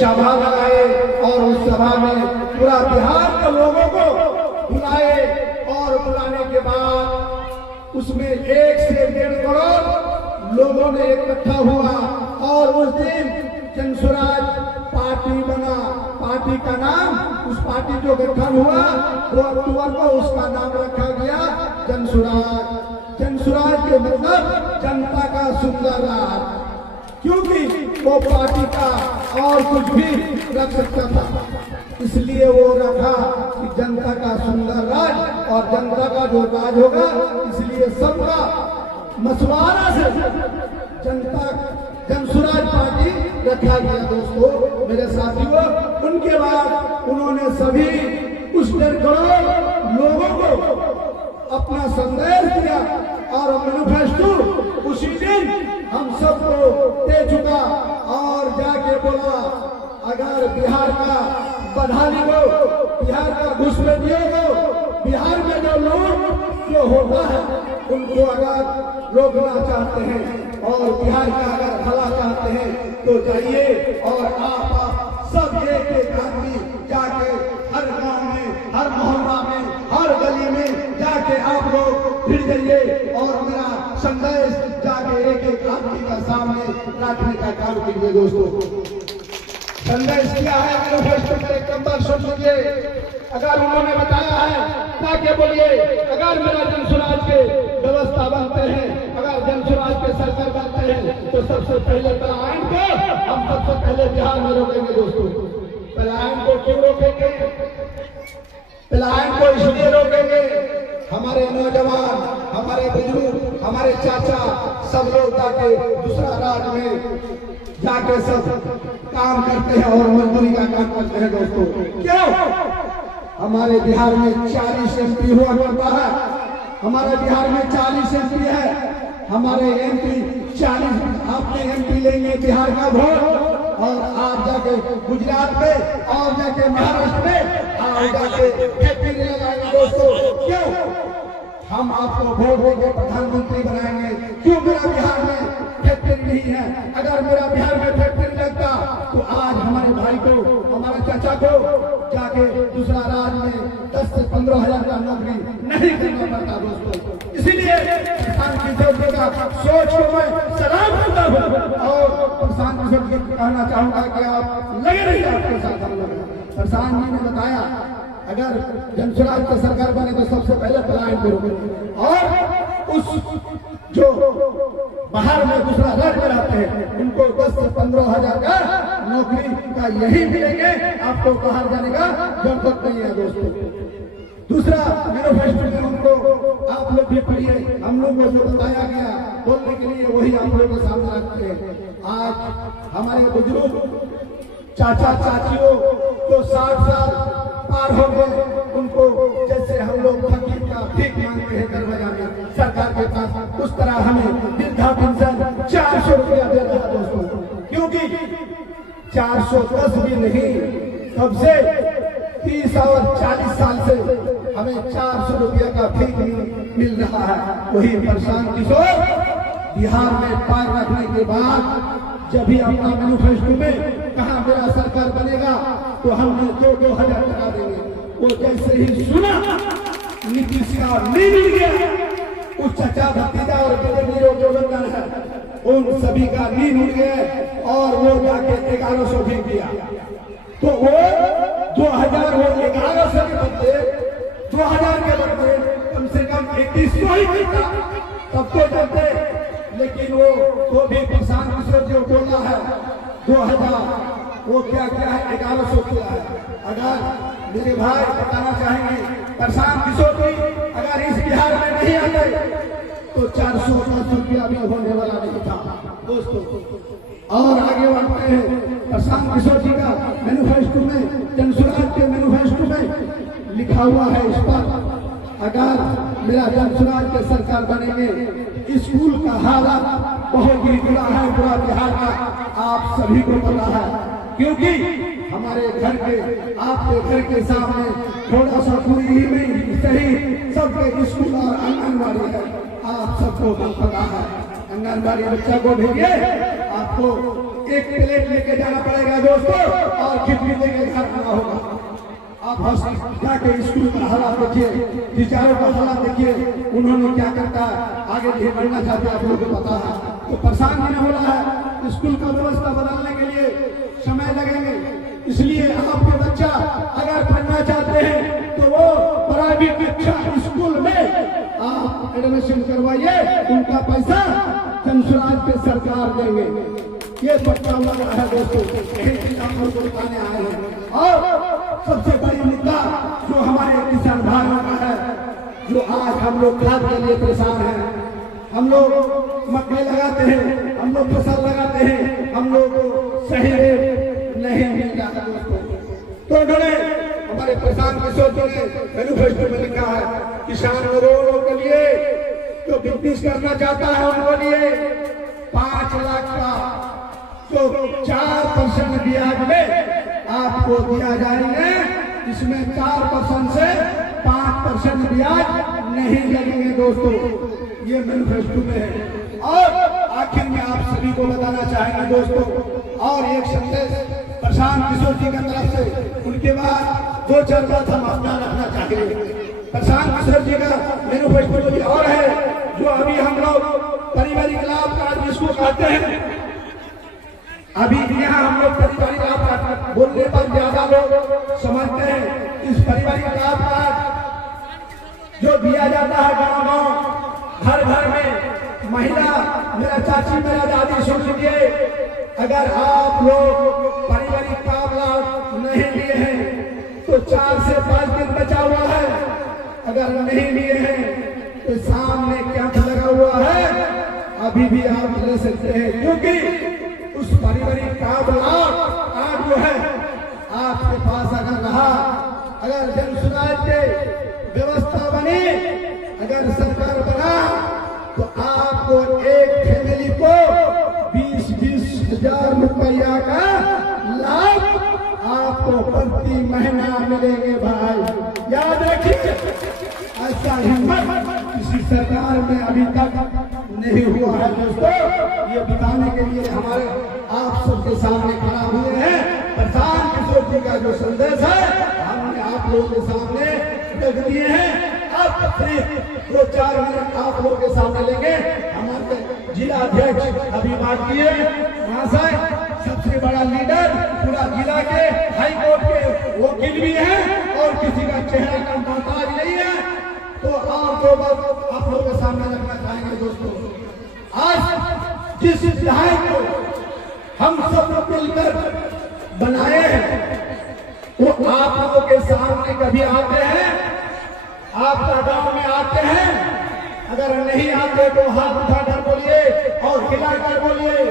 सभा लगाए और उस सभा में पूरा बिहार के लोगों को बुलाए और बुलाने के बाद उसमें 1 से 1.5 करोड़ लोगों ने इकट्ठा हुआ और उस दिन जनसुराज पार्टी बना। पार्टी का नाम, उस पार्टी जो गठन हुआ 2 अक्टूबर को, उसका नाम रखा गया जनसुराज। जनसुराज के मतलब जनता का सुंदर राज, क्योंकि वो पार्टी का और कुछ भी रख सकता था, इसलिए वो रखा कि जनता का सुंदर राज और जनता का जो राज होगा, इसलिए सबका मशवरा से जनसुराज पार्टी रखा गया। दोस्तों, मेरे साथियों, उनके बाद उन्होंने सभी उस 1.5 करोड़ लोगों को अपना संदेश दिया और मैनिफेस्टो उसी दिन हम सबको दे चुका और जाके बोला, अगर बिहार का बदहाली को, बिहार का घुसपैठियों को, बिहार में जो लोग जो होता है उनको अगर रोकना चाहते हैं और बिहार का अगर भला चाहते हैं तो जाइए और आप सब एक आदमी जाके हर गांव में, हर मोहल्ला में, हर गली में जाके आप लोग फिर जाइए और मेरा संदेश जाके एक आदमी का सामने रखने का काम कीजिए। दोस्तों, संदेश क्या है मैनिफेस्टो में एक नंबर सुन लीजिए। अगर उन्होंने बताया है ताकि बोलिए, अगर मेरा जनसुराज के व्यवस्था बनते हैं, अगर जनसुराज के सरकार बनते हैं तो सबसे पहले पलायन को हम सबसे पहले बिहार में रोकेंगे। दोस्तों, पलायन को क्यों रोकेंगे? पलायन को इसलिए रोकेंगे, हमारे नौजवान, हमारे बुजुर्ग, हमारे चाचा सब लोग जाके दूसरा राज्य में जाके सब काम करते हैं और मजदूरी का काम करते हैं। दोस्तों, क्यों? हमारे बिहार में 40 MP हुआ करता है, हमारे बिहार में 40 MP है, हमारे MP 40, आपने MP लेंगे बिहार का वोट और आप जाके गुजरात में और जाके महाराष्ट्र में और जाके फैक्ट्री लगाएंगे। दोस्तों, क्यों? हम आपको वोट देके प्रधानमंत्री बनाएंगे, क्यों? मेरा बिहार में फैक्ट्री नहीं है। अगर मेरा बिहार में फैक्ट्री लगता तो आज हमारे भाई को, हमारे चाचा को जाके दूसरा राज्य में 10 से 15 हजार का नौकरी नहीं करना पड़ता। दोस्तों, इसीलिए किसान किशोर जी का सोच को मैं सलाम करता हूँ और किसान किशोर जी को कहना चाहूंगा कि आप लगे रहिए आपके साथ। हम लोग प्रशांत जी ने बताया, अगर जनसुराज की सरकार बने तो सबसे पहले पलायन को रोकेंगे और उस जो बाहर में दूसरा राज्य में रहते हैं उनको 10 से 15 हजार का नौकरी का यही मिलेंगे, आपको बाहर जाने का जरूरत नहीं है। दोस्तों, दूसरा मैनिफेस्टो में उनको आप लोग भी पढ़िए, हम लोग को जो बताया गया बोलने के लिए वही आप लोगों के सामने रखते हैं। आज हमारे बुजुर्ग चाचा चाचियों को 60 साल पार हो गए, उनको जैसे हम लोग फकीर का भीख मांगते हैं दरवाजा में सरकार के पास, उस तरह हमें वृद्धा पेंशन 400 रुपया दे रहा है। दोस्तों, क्योंकि 410 भी नहीं, कब से 30 और 40 साल से हमें 400 रुपया का भीख मिल रहा है। वही प्रशांत किशोर बिहार में पार रखने के बाद जब भी अपना मैनिफेस्टो में कहा मेरा सरकार बनेगा तो हमने 2-2 हजार टका देंगे, वो जैसे ही सुना नीतीश का नहीं मिल गया, उस चाचा भतीजा और बेटे जो बंधन है उन सभी का नींद उड़ गए और वो जाके 1100 भी दिया। तो वो 2000, वो 1100 के बदले 2000 के बदले कम से कम 2100 ही मिलता, तब तो चलते। लेकिन वो भी किसान किशोर जो बोला है 2000, वो क्या क्या है 1100 किया है। अगर मेरे भाई बताना चाहेंगे प्रशांत किशोर जी अगर इस बिहार में नहीं आते तो 410 रुपया भी होने वाला नहीं था। दोस्तों, और आगे बढ़ते हैं। प्रशांत किशोर जी का मैनिफेस्टो में, जनसुराज के मैनिफेस्टो में लिखा हुआ है इस पर, अगर मेरा जनसुराज के सरकार बनेंगे, स्कूल का हालत बहुत ही बुरा है, पूरा बिहार का आप सभी को पता है, क्योंकि हमारे घर के, आपके घर के सामने थोड़ा सा दूरी ही में सही सबके स्कूल और आंगनबाड़ी है, आप सबको पता है। आंगनबाड़ी बच्चा को भेजिए, आपको एक प्लेट लेके जाना पड़ेगा दोस्तों और खिचड़ी लेके घर आना होगा। आप जाके स्कूल का हालात देखिए, टीचरों का हालात देखिए, उन्होंने क्या करता है, आगे नहीं बढ़ना चाहते, आप लोगों को पता है। तो परेशान नहीं हो रहा है, स्कूल का व्यवस्था बदलने के लिए समय लगेंगे। इसलिए आपके बच्चा अगर पढ़ना चाहते हैं तो वो प्राइवेट अच्छा स्कूल में आप एडमिशन करवाइए, उनका पैसा जनसुराज पे सरकार देंगे। ये पक्का लग रहा है दोस्तों, हम लोग बताने आए हैं। और सबसे बड़ी मुद्दा जो हमारे किसान भाइयों का है, जो आज हम लोग खाद के लिए परेशान हैं, हम लोग मक्के लगाते हैं, हम लोग फसल लगाते हैं, हम लोग सही रेट नहीं मिल रहा दोस्तों। तो उन्होंने हमारे प्रशांत किशोर जी ने मैनिफेस्टो में लिखा है, किसान रोडों के लिए जो बिजनेस करना चाहता है उनके लिए 5 लाख का तो 4% ब्याज में आपको दिया जाएंगे। इसमें 4% से 5% ब्याज नहीं लगेंगे दोस्तों, ये मैनिफेस्टो में है। और आखिर में आप सभी को बताना चाहेंगे दोस्तों, और एक संदेश प्रशांत किशोर जी की तरफ से, उनके बाद 2-4 बात हम अपना रखना चाहेंगे। प्रशांत किशोर जी का मैनिफेस्टो और है, जो अभी हम लोग पारिवारिक लाभ कार्ड जिसको कहते हैं, अभी यहाँ हम लोग पारिवारिक लाभ कार्ड बोलने पर ज्यादा लोग समझते हैं। इस पारिवारिक लाभ कार्ड जो दिया जाता है गाँव-गाँव, घर घर में महिला, मेरा चाची, मेरा दादी सुन लीजिए, अगर आप लोग पारिवारिक लाभ नहीं लिए हैं तो 4 से 5 दिन बचा हुआ है। अगर नहीं लिए हैं तो सामने कैंप लगा हुआ है, अभी भी आप ले सकते हैं, क्योंकि उस पारिवारिक कार्ड जो है आपके पास अगर रहा, अगर जनसुराज के व्यवस्था बनी, अगर सरकार बना, तो आपको एक फैमिली को 20-20 हजार रुपया का लाभ आपको प्रति महीना मिलेंगे भाई, याद रखिए। ऐसा हिम्मत किसी सरकार में अभी तक नहीं हुआ है दोस्तों। ये बताने के लिए हमारे आप सबके सामने खड़ा हुए हैं। प्रशांत किशोर जी का जो संदेश है हमने आप लोगों के सामने रख दिए हैं। अब सिर्फ 2-4 मिनट आप लोगों के सामने लेंगे। हमारे जिला अध्यक्ष अभी बात किए, महाशय सबसे बड़ा लीडर पूरा जिला के हाई कोर्ट के वकील भी हैं और किसी का चेहरा का मोहताज नहीं है, तो आप लोगों के सामने रखना चाहेंगे दोस्तों। आज जिस विधायक को हम सब मिलकर बनाए हैं, वो आप लोगों के सामने कभी आते हैं, आपका गांव में आते हैं, अगर नहीं आते तो हाथ उठाकर बोलिए और हिलाकर बोलिए।